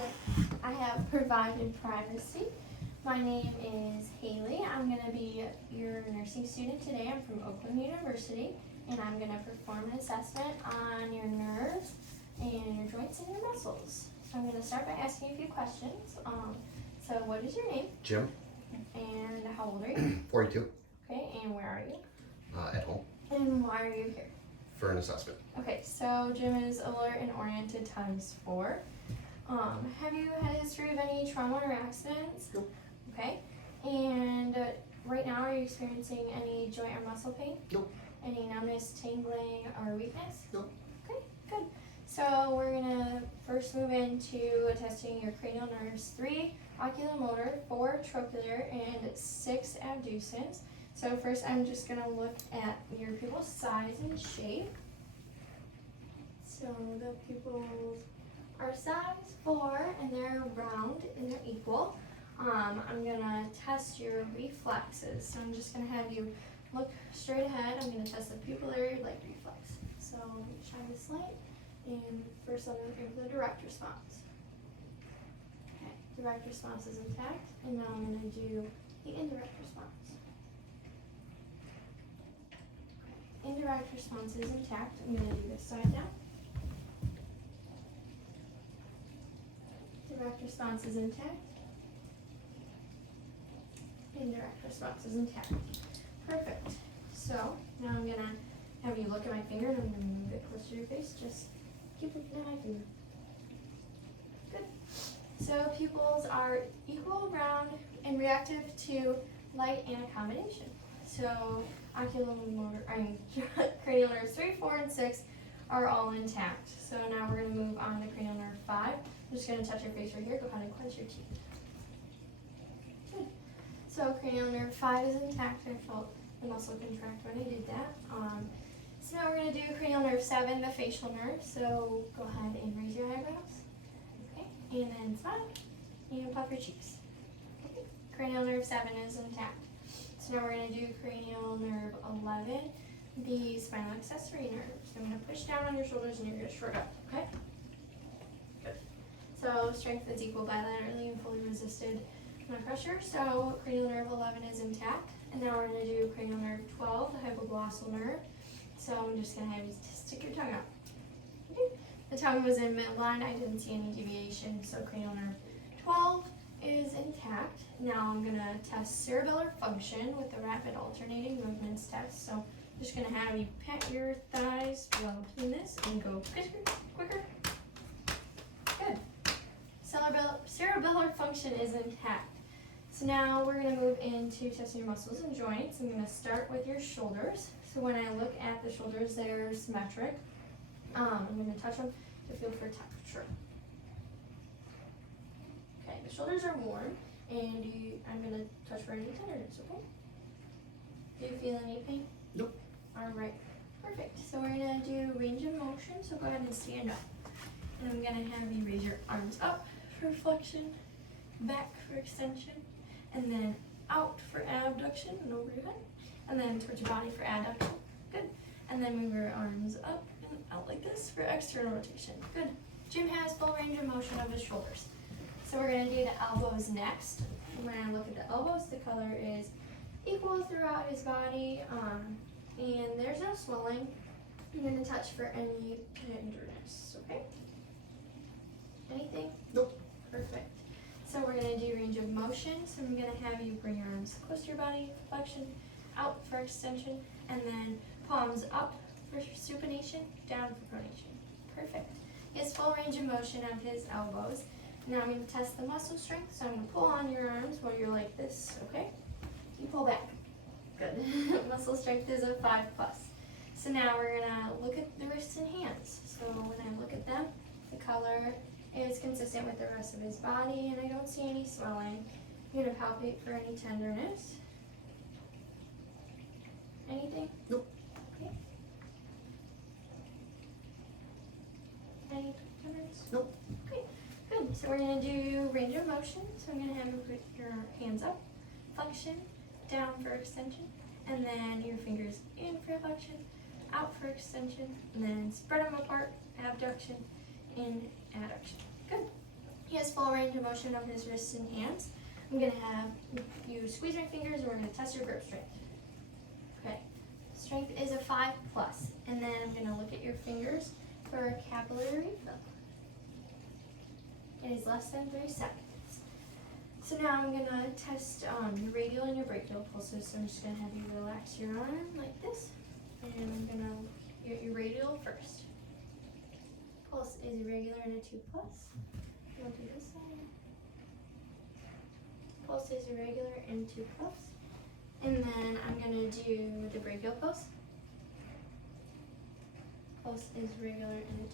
that I have provided privacy. My name is Hailey. I'm going to be your nursing student today. I'm from Oakland University, and I'm going to perform an assessment on your nerves and your joints and your muscles. So I'm going to start by asking you a few questions. So what is your name? Jim. And how old are you? 42. Okay, and where are you? At home. And why are you here? For an assessment. Okay, so Jim is alert and oriented ×4. Have you had a history of any trauma or accidents? Nope. Okay, and right now are you experiencing any joint or muscle pain? Nope. Any numbness, tingling, or weakness? Nope. Okay, good. So we're gonna first move into testing your cranial nerves: 3 oculomotor, 4 trochlear, and 6 abducens. So first I'm just gonna look at your pupil size and shape. So the pupils are size 4 and they're round and they're equal. I'm gonna test your reflexes. So I'm just gonna have you look straight ahead. I'm gonna test the pupillary light reflex. So shine this light, and first I'm looking for the direct response. Okay, direct response is intact, and now I'm gonna do the indirect response. Okay, indirect response is intact. I'm gonna do this side now. Direct response is intact. Indirect response is intact. Perfect. So now I'm gonna have you look at my finger, and I'm gonna move it closer to your face. Just keep looking at my finger. Good. So pupils are equal, round, and reactive to light and accommodation. So cranial nerves 3, 4, and 6 are all intact. So now we're gonna move on to cranial nerve 5. I'm just gonna touch your face right here. Go ahead and clench your teeth. Good. So cranial nerve 5 is intact. I felt the muscle contract when I did that. So now we're going to do cranial nerve 7, the facial nerve. So go ahead and raise your eyebrows. Okay, and then smile and puff your cheeks. Okay. Cranial nerve 7 is intact. So now we're going to do cranial nerve 11, the spinal accessory nerve. So I'm going to push down on your shoulders and you're going to shrug up. Okay. Good. So strength is equal bilaterally and fully resisted my pressure. So cranial nerve 11 is intact. And now we're going to do cranial nerve 12, the hypoglossal nerve. So I'm just going to have you stick your tongue out. Okay. The tongue was in midline. I didn't see any deviation. So cranial nerve 12 is intact. Now I'm going to test cerebellar function with the rapid alternating movements test. So I'm just going to have you pat your thighs while doing this and go quicker, quicker. Good. Cerebellar function is intact. So now we're going to move into testing your muscles and joints. I'm going to start with your shoulders. So when I look at the shoulders, they're symmetric. I'm going to touch them to feel for temperature. Okay, the shoulders are warm, and I'm going to touch for any tenderness, okay? Do you feel any pain? Nope. All right, perfect. So we're going to do range of motion, so go ahead and stand up. And I'm going to have you raise your arms up for flexion, back for extension, and then out for abduction and over your head, and then towards your body for adduction. Good. And then move your arms up and out like this for external rotation. Good. Jim has full range of motion of his shoulders. So we're going to do the elbows next. And when I look at the elbows, the color is equal throughout his body, and there's no swelling. I'm going to touch for any tenderness. Okay? Anything? Nope. Perfect. So we're going to do range of motion. So I'm going to have you bring your arms close to your body, flexion, out for extension, and then palms up for supination, down for pronation. Perfect. He has full range of motion of his elbows. Now I'm going to test the muscle strength. So I'm going to pull on your arms while you're like this, okay? You pull back. Good. Muscle strength is a 5+. So now we're going to look at the wrists and hands. So when I look at them, the color is consistent with the rest of his body, and I don't see any swelling. I'm going to palpate for any tenderness. Anything? Nope. Okay. Any tenderness? Nope. Okay, good. So we're going to do range of motion. So I'm going to have you put your hands up, flexion, down for extension, and then your fingers in for flexion, out for extension, and then spread them apart, abduction, in adduction. Good. He has full range of motion of his wrists and hands. I'm going to have you squeeze your fingers and we're going to test your grip strength. Okay, strength is a 5+. And then I'm going to look at your fingers for a capillary refill. It is less than 3 seconds. So now I'm going to test your radial and your brachial pulses. So I'm just going to have you relax your arm like this. And I'm going to get your radial first. Pulse is irregular and a 2+. We'll do this side. Pulse is irregular and 2+. And then I'm going to do the brachial pulse. Pulse is regular and a 2+.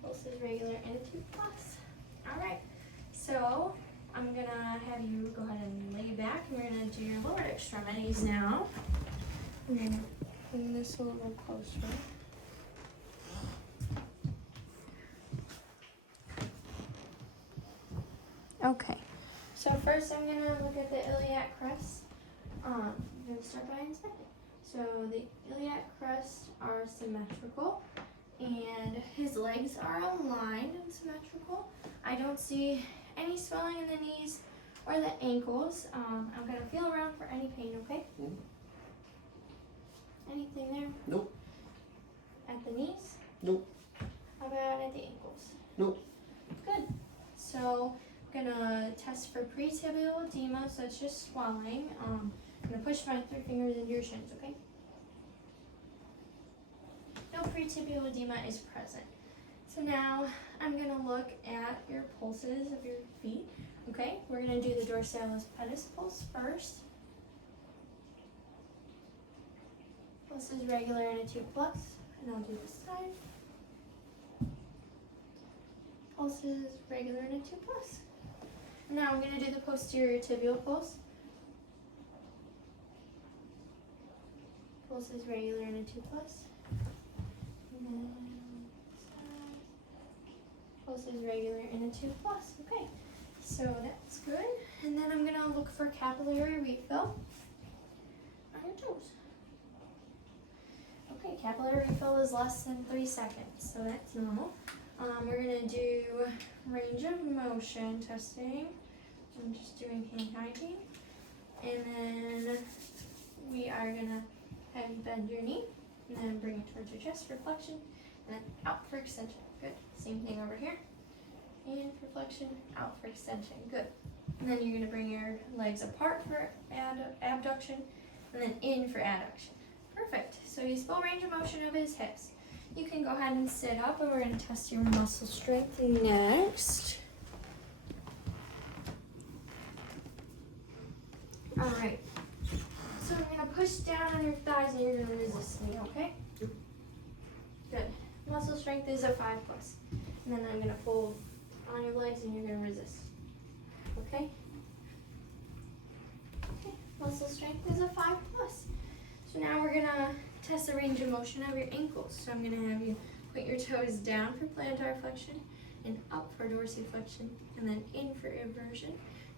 Pulse is regular and a 2+. Alright, so I'm going to have you go ahead and lay back. And we're going to do your lower extremities now. I'm going to bring this a little closer. Okay, so first I'm going to look at the iliac crest. I'm going to start by inspecting. So the iliac crest are symmetrical and his legs are aligned and symmetrical. I don't see any swelling in the knees or the ankles. I'm going to feel around for any pain, okay? Mm-hmm. Anything there? Nope. At the knees? Nope. How about at the ankles? Nope. Good. So I'm gonna test for pre-tibial edema, so it's just swelling. I'm gonna push my 3 fingers into your shins, okay? No pre-tibial edema is present. So now I'm gonna look at your pulses of your feet, okay? We're gonna do the dorsalis pedis pulse first. Pulse is regular and a 2+, and I'll do this side. Pulse is regular and a 2+. Now I'm going to do the posterior tibial pulse. Pulse is regular and a 2+. And then side. Pulse is regular and a 2+. Okay, so that's good. And then I'm going to look for capillary refill on your toes. Okay, capillary refill is less than 3 seconds, so that's normal. We're going to do range of motion testing. I'm just doing hand hygiene. And then we are going to have you bend your knee and then bring it towards your chest for flexion and then out for extension. Good. Same thing over here. In for flexion, out for extension. Good. And then you're going to bring your legs apart for abduction and then in for adduction. Perfect. So he's full range of motion of his hips. You can go ahead and sit up and we're going to test your muscle strength next. Alright. So I'm going to push down on your thighs and you're going to resist me, okay? Good. Muscle strength is a 5+. And then I'm going to fold on your legs and you're going to resist. Okay? Okay. Muscle strength is a 5+. So now we're going to test the range of motion of your ankles. So I'm going to have you put your toes down for plantar flexion and up for dorsiflexion and then in for inversion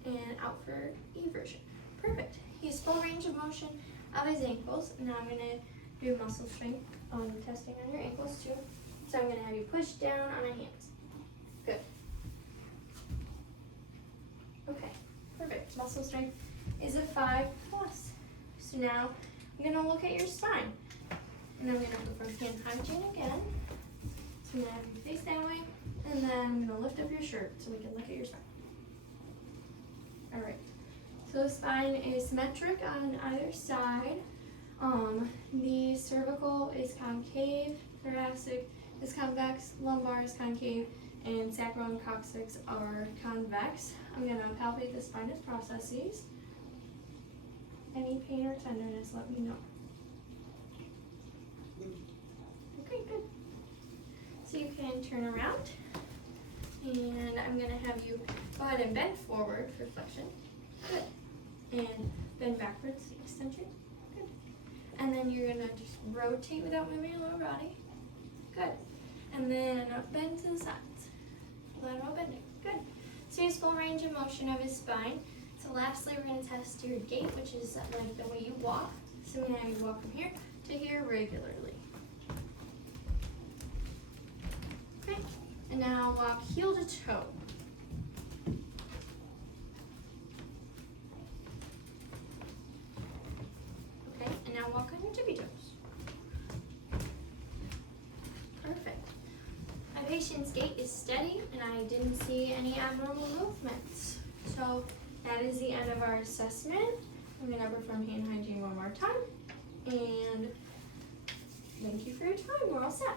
and out for eversion. Perfect. He has full range of motion of his ankles. Now I'm going to do muscle strength testing on your ankles too. So I'm going to have you push down on my hands. Good. Okay. Perfect. Muscle strength is a 5+. So now I'm going to look at your spine. And I'm going to perform hand hygiene again. So I'm going to have you face that way. And then I'm going to lift up your shirt so we can look at your spine. Alright. So the spine is symmetric on either side. The cervical is concave, thoracic is convex, lumbar is concave, and sacral and coccyx are convex. I'm going to palpate the spinous processes. Any pain or tenderness, let me know. Okay, good. So you can turn around, and I'm going to have you go ahead and bend forward for flexion. Good. And bend backwards, extension. Good. And then you're going to just rotate without moving your lower body. Good. And then bend to the sides. Lateral bending. Good. So he's full range of motion of his spine. So lastly, we're going to test your gait, which is like the way you walk. So I'm going to have you walk from here to here regularly. walk heel to toe. Okay, and now walk on your tippy toes. Perfect. My patient's gait is steady and I didn't see any abnormal movements. So that is the end of our assessment. I'm gonna perform hand hygiene one more time. And thank you for your time, we're all set.